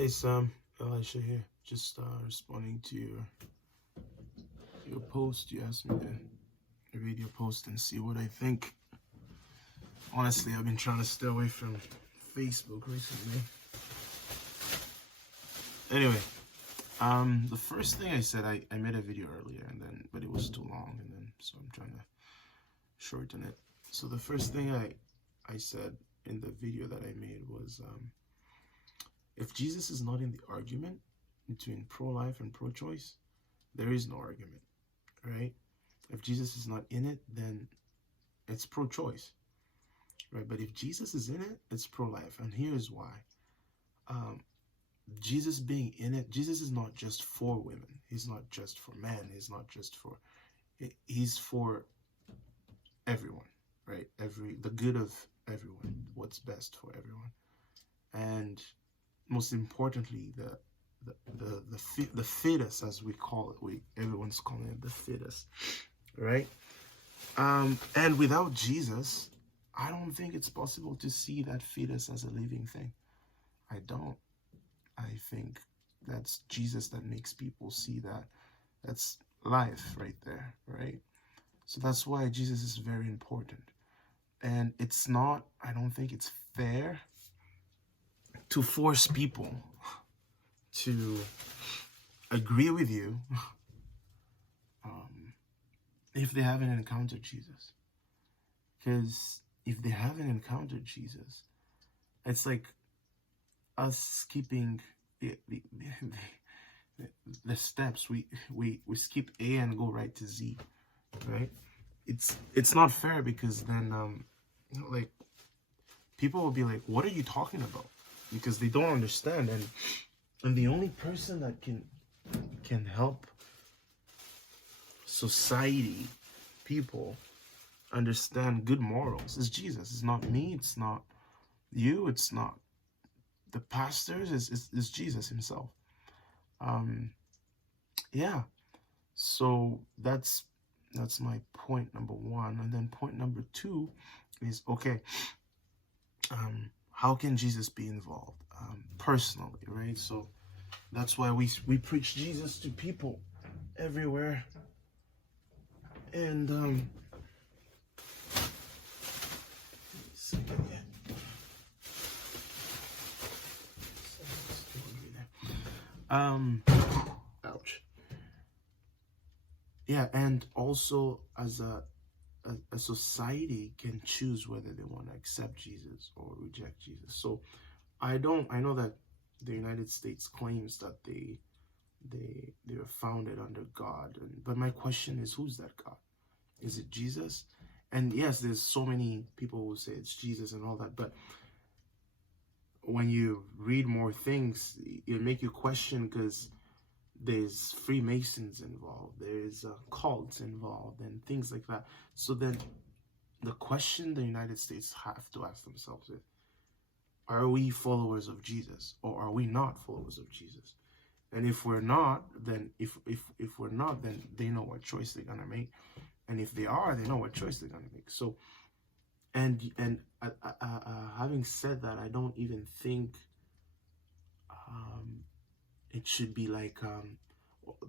Hey Sam, Elisha here. Just responding to your post. You asked me to read your post and see what I think. Honestly, I've been trying to stay away from Facebook recently. Anyway, the first thing I said, I made a video earlier, but it was too long, so I'm trying to shorten it. So the first thing I said in the video that I made was, if Jesus is not in the argument between pro-life and pro-choice, there is no argument, right? If Jesus is not in it, then it's pro-choice, right? But if Jesus is in it, it's pro-life. And here's why. Jesus being in it, Jesus is not just for women. He's not just for men. He's not just for, he's for everyone, right? The good of everyone, what's best for everyone. And most importantly, the fetus, as we call it, everyone's calling it the fetus, right? And without Jesus, I don't think it's possible to see that fetus as a living thing. I don't. I think that's Jesus that makes people see that. That's life right there, right? So that's why Jesus is very important. And it's not, I don't think it's fair to force people to agree with you if they haven't encountered Jesus. Because if they haven't encountered Jesus, it's like us skipping the steps. We skip A and go right to Z, right? It's not fair, because then like people will be like, what are you talking about? Because they don't understand. And the only person that can help society, people, understand good morals is Jesus. It's not me, it's not you, it's not the pastors, is Jesus himself. Yeah, so that's my point number one. And then point number two is, okay, how can Jesus be involved personally, right? So that's why we preach Jesus to people everywhere. And ouch. Yeah, and also as a society can choose whether they want to accept Jesus or reject Jesus. So I know that the United States claims that they are founded under God, but my question is, who's that God? Is it Jesus? And yes, there's so many people who say it's Jesus and all that, but when you read more things, it make you question, because there's Freemasons involved, there's cults involved, and things like that. So then the question the United States have to ask themselves is, are we followers of Jesus, or are we not followers of Jesus? And if we're not, then if we're not, then they know what choice they're gonna make. And if they are, they know what choice they're gonna make. So, and having said that, I don't even think it should be like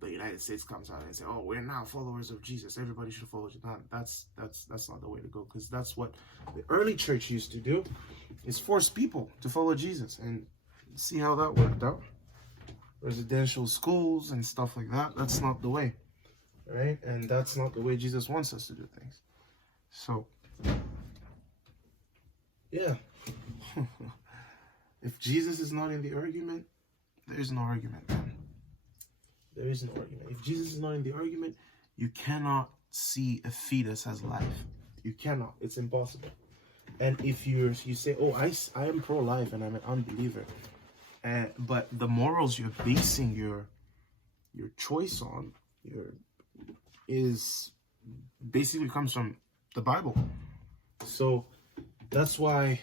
the United States comes out and say, "Oh, we're now followers of Jesus. Everybody should follow Jesus." That's not the way to go, because that's what the early church used to do, is force people to follow Jesus, and see how that worked out. Residential schools and stuff like that. That's not the way, right? And that's not the way Jesus wants us to do things. So, yeah. If Jesus is not in the argument, there is no argument, man. There is no argument. If Jesus is not in the argument, you cannot see a fetus as life. You cannot. It's impossible. And if you say, "Oh, I am pro-life and I'm an unbeliever," but the morals you're basing your choice on is basically comes from the Bible. So that's why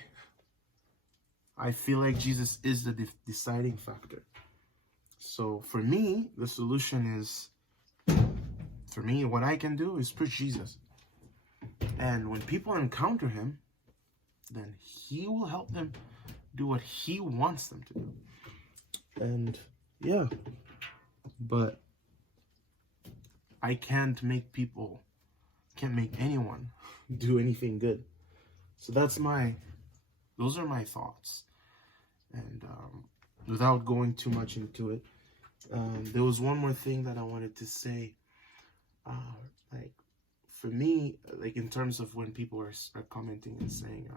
I feel like Jesus is the deciding factor. So for me, the solution is, for me, what I can do is preach Jesus. And when people encounter him, then he will help them do what he wants them to do. And yeah, but I can't make anyone do anything good. So those are my thoughts. And without going too much into it, there was one more thing that I wanted to say. Like, for me, like, in terms of when people are commenting and saying,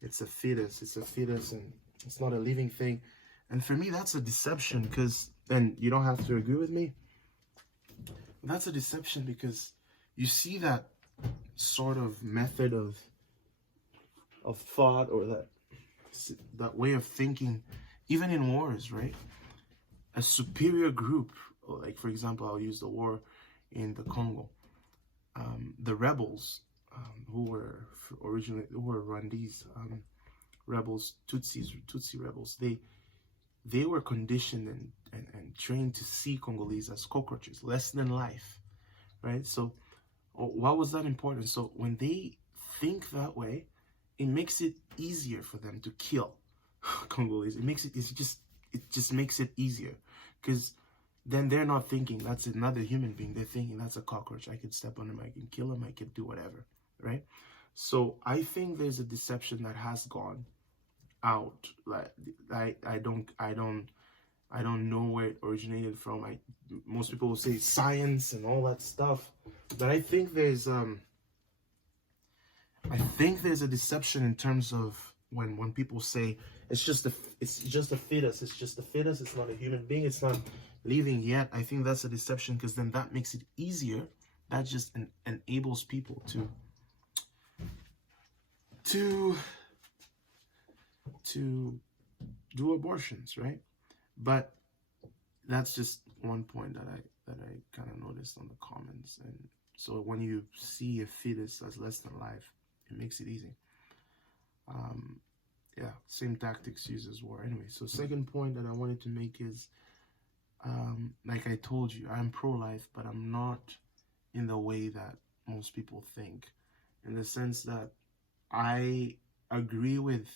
it's a fetus, and it's not a living thing. And for me, that's a deception, because, and you don't have to agree with me, that's a deception, because you see that sort of method of thought, or that way of thinking, even in wars, right? A superior group, like, for example, I'll use the war in the Congo. The rebels, who were Rwandese rebels, Tutsi rebels, they were conditioned and trained to see Congolese as cockroaches, less than life, right? So why was that important? So when they think that way, it makes it easier for them to kill Congolese. It just makes it easier, because then they're not thinking that's another human being. They're thinking that's a cockroach. I can step on him, I can kill him, I can do whatever, right? So I think there's a deception that has gone out. Like, I don't know where it originated from. Most people will say science and all that stuff, but I think there's a deception in terms of when people say it's just a fetus, it's not a human being, it's not living yet. I think that's a deception, because then that makes it easier. That just enables people to do abortions, right? But that's just one point that I kind of noticed on the comments. And so when you see a fetus as less than life, it makes it easy. Yeah, same tactics used as war. Anyway, so second point that I wanted to make is, like I told you, I'm pro-life, but I'm not in the way that most people think, in the sense that I agree with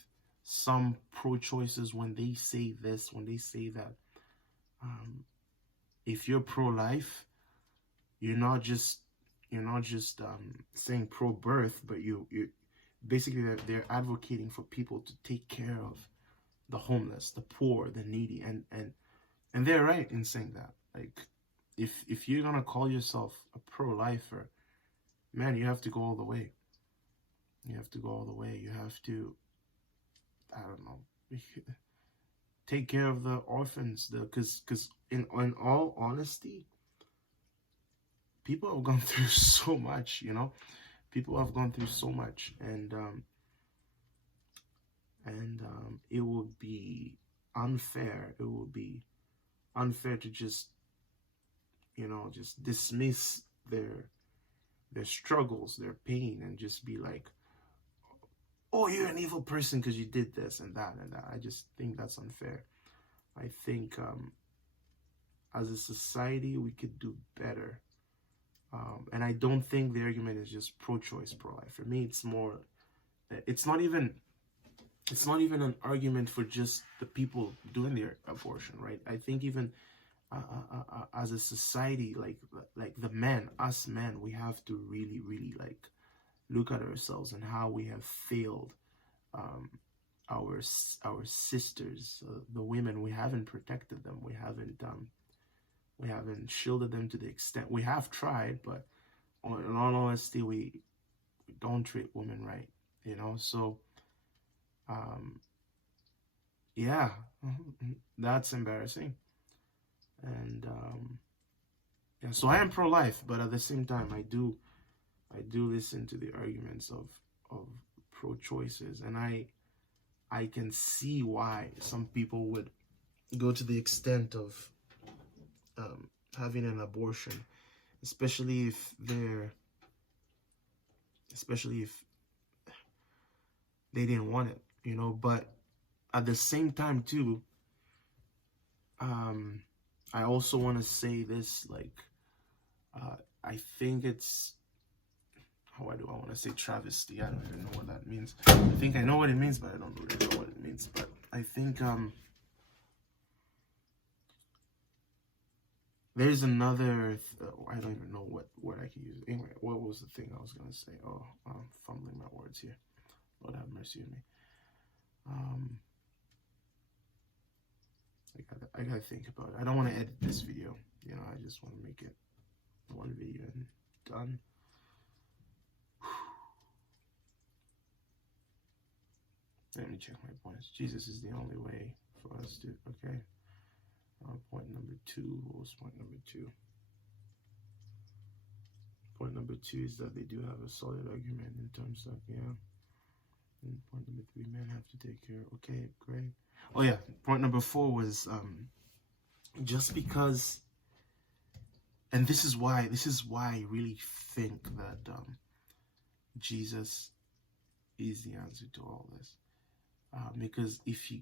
some pro-choicers when they say this, when they say that if you're pro-life, you're not just saying pro-birth, but you basically they're advocating for people to take care of the homeless, the poor, the needy, and they're right in saying that. Like, if you're gonna call yourself a pro-lifer, man, you have to go all the way. You have to go all the way. You have to, I don't know, take care of the orphans, because in all honesty, people have gone through so much, people have gone through so much, and it would be unfair. It would be unfair to just dismiss their struggles, their pain, and just be like, oh, you're an evil person because you did this and that and that. I just think that's unfair. I think as a society, we could do better. And I don't think the argument is just pro-choice, pro-life. For me, it's more, it's not even an argument for just the people doing their abortion, right? I think even as a society, like the men, us men, we have to really, really like look at ourselves and how we have failed our sisters, the women. We haven't protected them. We haven't shielded them to the extent we have tried, but in all honesty, we don't treat women right, so yeah, that's embarrassing. And yeah, so I am pro-life, but at the same time, I do listen to the arguments of pro-choices, and I can see why some people would go to the extent of having an abortion, especially if they didn't want it, but at the same time too, I also want to say this, like, I think it's, I want to say travesty. I don't even know what that means. I think I know what it means, but I don't really know what it means. But I think there's another, I don't even know what word I can use. Anyway, what was the thing I was going to say? Oh, I'm fumbling my words here. Lord have mercy on me. I gotta think about it. I don't want to edit this video. You know, I just want to make it one video and done. Let me check my points. Jesus is the only way for us to, okay. Point number 2. What was point number 2? Point number 2 is that they do have a solid argument in terms of, yeah. And point number 3, men have to take care. Okay, great. Oh yeah, point number 4 was just because, and this is why I really think that Jesus is the answer to all this. Because if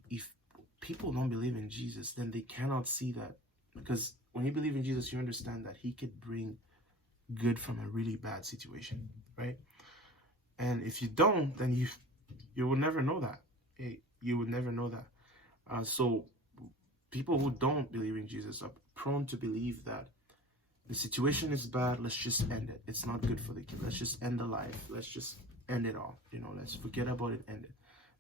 people don't believe in Jesus, then they cannot see that. Because when you believe in Jesus, you understand that he could bring good from a really bad situation, right? And if you don't, then you will never know that. You would never know that. So people who don't believe in Jesus are prone to believe that the situation is bad, let's just end it. It's not good for the kid. Let's just end the life. Let's just end it all. You know, let's forget about it, end it.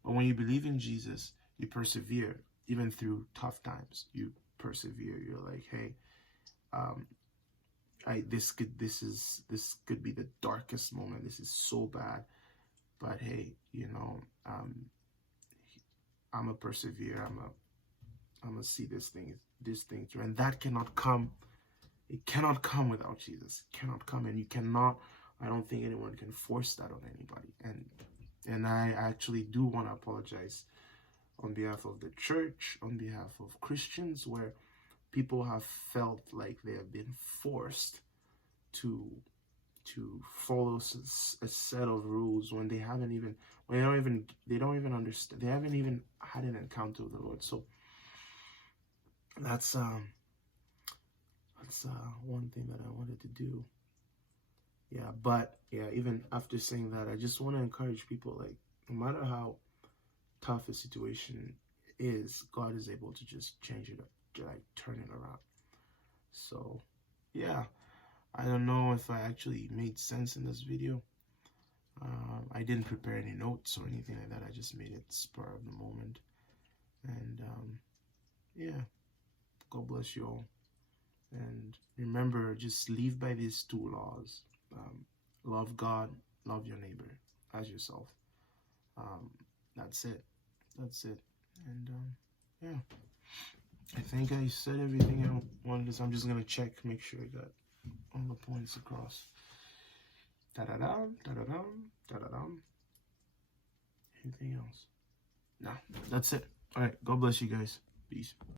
But when you believe in Jesus, you persevere, even through tough times. You persevere. You're like, hey, this could be the darkest moment. This is so bad, but hey, you know, I'm a persevere. I'm gonna see this thing through, and that cannot come. It cannot come without Jesus. It cannot come, and you cannot. I don't think anyone can force that on anybody. And I actually do want to apologize on behalf of the church, on behalf of Christians, where people have felt like they have been forced to follow a set of rules when they don't even understand. They haven't even had an encounter with the Lord. So that's one thing that I wanted to do. Yeah, but yeah, even after saying that, I just want to encourage people, like, no matter how tough a situation is, God is able to just change it up, to like turn it around. So yeah, I don't know if I actually made sense in this video. I didn't prepare any notes or anything like that. I just made it spur of the moment. And yeah, God bless you all. And remember, just live by these 2 laws. Love God, love your neighbor as yourself. That's it. And yeah, I think I said everything I wanted to say. I'm just gonna check, make sure I got all the points across. Da-da-dum, da-da-dum, da-da-dum. Anything else? No, that's it. All right, God bless you guys. Peace.